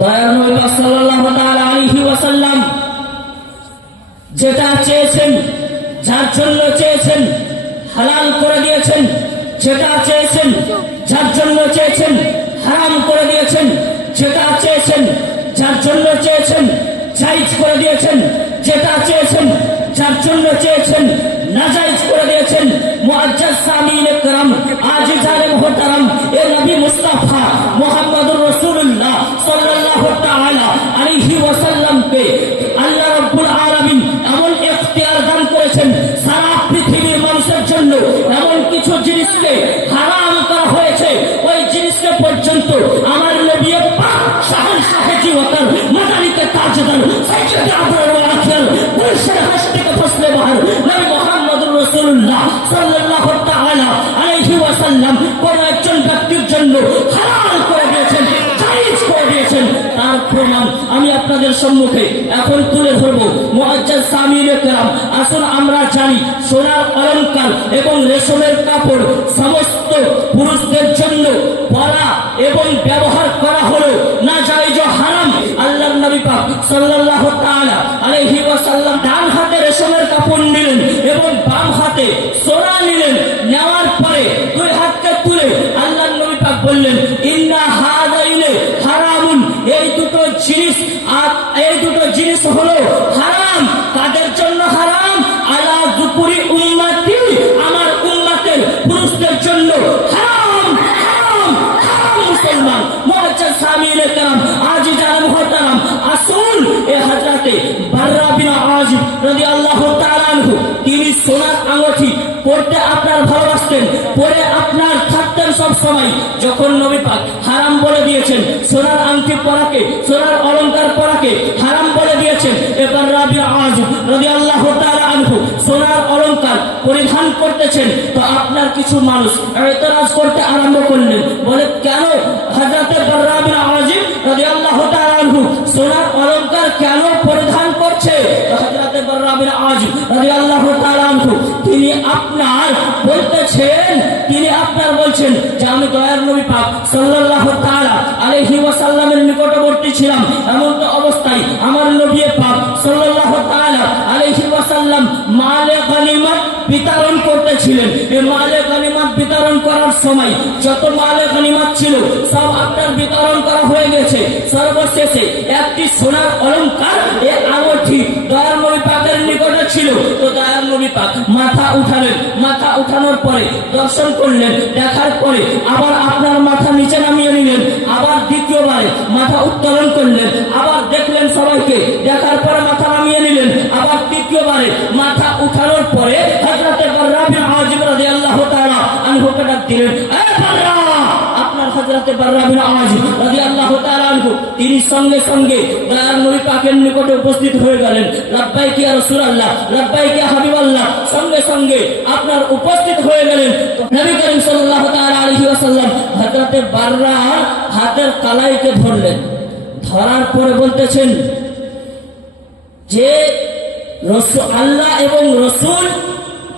দয়ার নবী সাল্লাল্লাহু তাআলা আলাইহি ওয়াসাল্লাম যেটা চেয়েছেন, যার জন্য চেয়েছেন হালাল করে দিয়েছেন, যেটা চেয়েছেন যার জন্য চেয়েছেন হারাম করে দিয়েছেন, যেটা চেয়েছেন যার জন্য চেয়েছেন জায়েজ করে দিয়েছেন, যেটা চেয়েছেন যার জন্য চেয়েছেন নাজায়েজ করে দিয়েছেন। মুআজ্জাজ সামিনে کرام আজিজানে মুহতারাম এ নবী মুস্তাফা মুহাম্মদুর রাসূলুল্লাহ সাল্লাল্লাহু তাআলা আলাইহি ওয়াসাল্লাম কে আল্লাহ রাব্বুল আলামিন এমন ইখতিয়ার দান করেছেন, সারা পৃথিবীর মানুষের জন্য এমন কিছু জিনিসকে হারাম করা হয়েছে, ওই জিনিসকে পর্যন্ত আমার নবী পাক শাহনশাহ জিওয়াতার মাদানিকে তাজদার সাইয়্যিদ আবরার ওয়া আখির বর্ষের হাস থেকে ফসলে বাহার নবী মুহাম্মদুর রাসূলুল্লাহ সাল্লাল্লাহু তাআলা আলাইহি ওয়াসাল্লাম কোন একজন ব্যক্তির জন্য হালাল করে দিয়েছেন, জায়েজ করে দিয়েছেন। তার প্রমাণ আমি আপনাদের সম্মুখে এখন তুলে ধরবো। মুআজ্জাজ সামিনে کرام, আসুন আমরা জানি সোনার অলংকার এবং রেশমের কাপড় সমস্ত পুরুষদের জন্য পরা এবং ব্যবহার করা হলো না জায়েজ ও হারাম। আল্লাহর নবী পাক সাল্লাল্লাহু তাআলা আলাইহি ওয়াসাল্লাম ডান হাতে রেশমের কাপড় নিলেন এবং বাম হাতে সোনা নিলেন। নেওয়ার পরে দুই হাতকে তুলে আল্লাহর নবী পাক বললেন, ইন্না হাযাইনি হারামুন, এই দুটো জিনিস হলো হারাম। কাদের জন্য হারাম? আলা যুকুরি উম্মতি, আমার উম্মতের পুরুষদের জন্য হারাম, হারাম, হারাম। মুসলমান মুআজ্জাজ সামিনে کرام আজিজানে মুহতারাম, আসুন এ হযরতে বাররা বিন আযিব রাদিয়াল্লাহু তাআলা আনহু, তিনি সোনার আঙ্গুঠি পড়তে আপনার ভালোবাসতেন, পরে আপনার থাকতেন সব সময়। যখন নবী পাক হারাম বলে দিয়েছেন সোনার আংটি পরাকে, সোনার অলংকার পরাকে হারাম বলে দিয়েছেন, এবার রাবি আযিব রাদিয়াল্লাহু তাআলা আনহু সোনার অলংকার পরিধান করতেছেন। তো আপনার কিছু মানুষ এতরাজ করতে আরম্ভ করলেন, বলে কেন হযরতে বাররা বিন আযিব রাদিয়াল্লাহু তাআলা আনহু সোনার অলংকার কেন পরিধান করছে? হযরতে বাররা বিন আযিব রাদিয়াল্লাহু তাআলা আনহু তিনি আপনার বলছেন যে আমি দয়ার নবী পাক সাল্লাল্লাহু তাআলা আলাইহি ওয়াসাল্লামের নিকটবর্তী ছিলাম, এমন তো অবস্থায় আমার নবী পাক সাল্লাল্লাহু তাআলা আলাইহি ওয়াসাল্লাম মালে গনিমত বিতরণ করতেছিলেন। এই মালে গনিমত বিতরণ করার সময় যত মালে গনিমত ছিল সব আপনার বিতরণ করা হয়ে গেছে। সর্বশেষে একটি সোনার অলংকার, এই আঙ্গুঠি দয়ার নবী পাকের নিকটে ছিল। তো দয়ার নবী পাক মাথা উঠালেন, মাথা উঠানোর পরে দর্শন করলেন, দেখার পরে আবার আপনার মাথা নিচে নামিয়ে নিলেন, আবার দ্বিতীয়বারে মাথা উত্তোলন করলেন, আবার দেখলেন সবাইকে, দেখার পরে মাথা নামিয়ে নিলেন, আবার তৃতীয়বারে মাথা উঠানোর পরে হযরতে বাররা বিন আযিব রাদিয়াল্লাহু তাআলা আনহুকে ডাক দিলেন, এ বাররা, আপনার হযরতে বাররা বিন আযিব রাদিয়াল্লাহু তাআলা আনহু তিনি সঙ্গে সঙ্গে দয়ার নবী পাকের নিকটে উপস্থিত হয়ে গেলেন। লাব্বাইক ইয়া রাসূলুল্লাহ, লাব্বাইক ইয়া হাবিবাল্লাহ, সঙ্গে সঙ্গে আপনার উপস্থিত হয়ে গেলেন। নবী করিম সাল্লাল্লাহু তাআলা আলাইহি ওয়াসাল্লাম হযরতে বাররা হাতের কালাইকে ধরলেন, ধরার পরে বলতেছেন যে আল্লাহ এবং রাসূল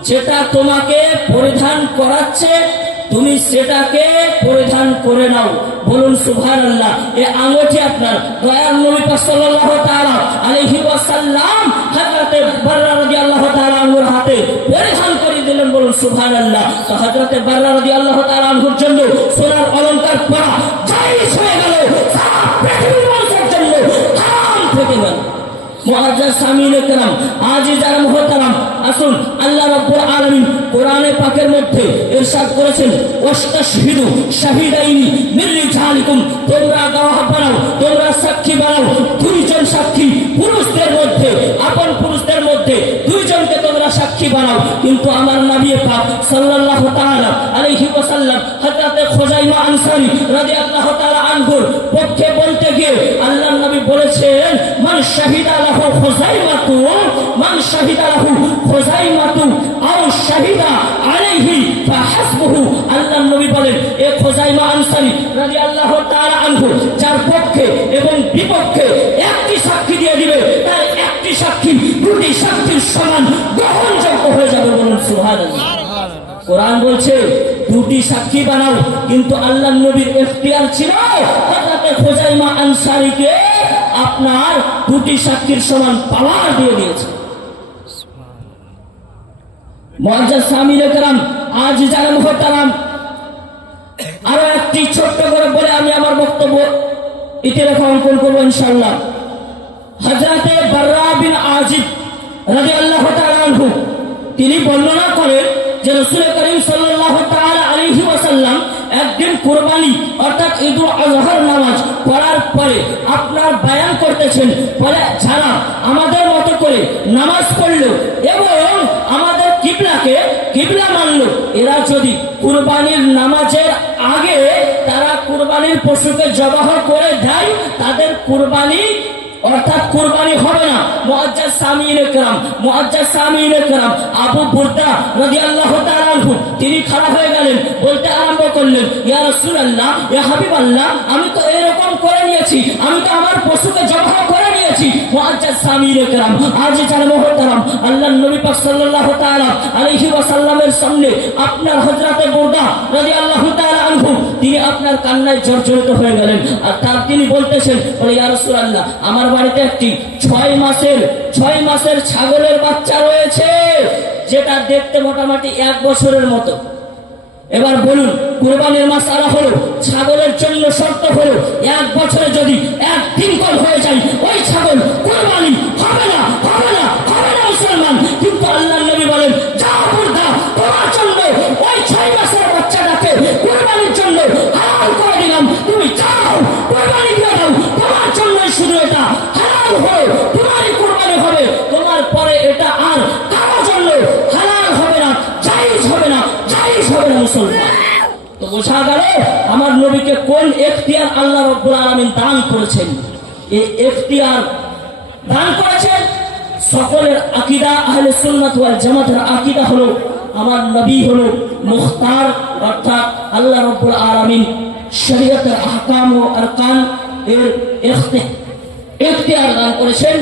যেটা তোমাকে পরিধান করাচ্ছে তুমি সেটাকে পরিধান করে নাও। বলুন সুবহানাল্লাহ। এই আঙ্গুঠি আপনার দয়ার নবী পাক সাল্লাল্লাহু তাআলা আলাইহি ওয়াসাল্লাম হযরতে বাররা রাদিয়াল্লাহু তাআলা আনহুর হাতে পরিধান করে দিলেন। বলুন সুবহানাল্লাহ। তো হযরতে বাররা রাদিয়াল্লাহু তাআলা আনহুর জন্য সোনার অলংকার পরা জায়েজ হয়ে গেল, সারা পৃথিবীর মানুষের জন্য হারাম থেকে গেল। মুআজ্জাজ সামিনে کرام আজিজানে মুহতারাম, আসুন আল্লাহ রাব্বুল আলামিন কোরআনে পাকের মধ্যে ইরশাদ করেছেন, ওয়াস্তাশহিদু শাহিদাইনি মিন রিজালিকুম, তোমরা গওয়াহ বানাও, তোমরা সাক্ষী বানাও, দুইজন সাক্ষী পুরুষদের মধ্যে, আপন পুরুষদের মধ্যে দুইজনকে তোমরা সাক্ষী বানাও। কিন্তু আমার নবী পাক সাল্লাল্লাহু তাআলা আলাইহি ওয়াসাল্লাম হযরতে খুজাইমা আনসারী রাদিয়াল্লাহু তাআলা আনহুর পক্ষে বলতে গিয়ে আল্লাহর নবী বলেছেন, মান শাহিদা লাহু খুজাইমাতু, মান শাহিদা লাহু খুজাইমাতু আও শাহিদা আলাইহি ফাহাসবুহু। আল্লাহর নবী বলেন, এ খুজাইমা আনসারী রাদিয়াল্লাহু তাআলা আনহু যার পক্ষে এবং বিপক্ষে একটি সাক্ষী দিয়ে দিবে, তার একটি সাক্ষী দুটি সাক্ষীর সমান গ্রহণযোগ্য হয়ে যাবে। বলুন সুবহানাল্লাহ। কোরআন বলছে দুটি সাক্ষী বানাও, কিন্তু আল্লাহর নবীর ইখতিয়ার ছিল হযরত হযরতে খুজাইমা আনসারীকে আপনার দুটি সাক্ষীর সমান পাওয়ার দিয়ে দিয়েছে। মুআজ্জাজ সামিনে কেরাম, আজ যারা মুহতারাম, আরো একটি ছোট্ট করে বলে আমি আমার বক্তব্য ইতিরেখা অঙ্কন করবো ইনশাআল্লাহ। হযরতে বাররা বিন আজিব রাদিয়াল্লাহু তাআলা আনহু তিনি বর্ণনা করেন যে রাসূল করিম সাল্লাল্লাহু তাআলা আলাইহি ওয়াসাল্লাম একদিন কুরবানি অর্থাৎ ঈদুল আযহার নামাজ পড়ার পরে আপনার বয়ান করতেছেন, বলে যারা আমাদের মতো করে নামাজ পড়লো এবং আমাদের কিবলাকে কিবলা মানলো, এরা যদি কুরবানির নামাজের আগে তারা কুরবানির পশুকে জবাহ করে দেয়, তাদের কুরবানি অর্থাৎ কুরবানি হবে না। মুআজ্জাজ সামিঈনে কেরাম আবু বুরদা রাদিয়াল্লাহু তাআলা আনহু তিনি খাড়া হয়ে গেলেন, বলতে আরম্ভ করলেন, ইয়া রাসূলুল্লাহ, ইয়া হাবিবাল্লাহ, আমি তো এরকম করে নিয়েছি, আমি তো আমার পশুকে জবাহ করে নিয়েছি। মুআজ্জাজ সামিঈনে কেরাম, আজ যারা মুহতারাম, আল্লাহর নবী পাক সাল্লাল্লাহু তাআলা আলাইহি ওয়াসাল্লামের সামনে আপনার হযরতে বুরদা রাদিয়াল্লাহু তাআলা আনহু তিনি আপনার কান্নায় জর্জরিত হয়ে গেলেন। আর তার তিনি বলতেছেন, বলে ইয়া রাসূলুল্লাহ, আমার বাড়িতে একটি 6 মাসের ছাগলের বাচ্চা রয়েছে, যেটা দেখতে মোটামুটি 1 বছরের মতো। এবার বলুন, কুরবানির মাসআলা হলো, ছাগলের জন্য শর্ত হলো 1 বছরে যদি 1 দিনকল হয়ে যায় ওই ছাগল কুরবানি হবে না, হবে না, হবে না মুসলমান। কিন্তু আল্লাহর নবী বলেন, যাও বুরদা, তোমার জন্য ওই 6 মাসের বাচ্চাটাকে কুরবানির জন্য হালাল করে দিলাম, তুমি যাও কুরবানি দিয়ে দাও, তোমার জন্য শুধু এটা হালাল হবে, তোমারই কুরবানি হবে, তোমার পরে এটা আর কারো জন্য হালাল হবে না, জায়েজ হবে না, জায়েজ হবে না মুসলমান। তো বোঝা গেল আমার নবীকে কোন এখতিয়ার আল্লাহ রাব্বুল আলামিন দান করেছেন। এই এখতিয়ার দান করেছেন সকলের আকীদা, আহলে সুন্নাত ওয়াল জামাতের আকীদা হলো আমার নবী হলো মুখতার, অর্থাৎ আল্লাহ রাব্বুল আলামিন শরীয়তের আহকাম ও আরকান এর এখতিয়ার দান করেছেন।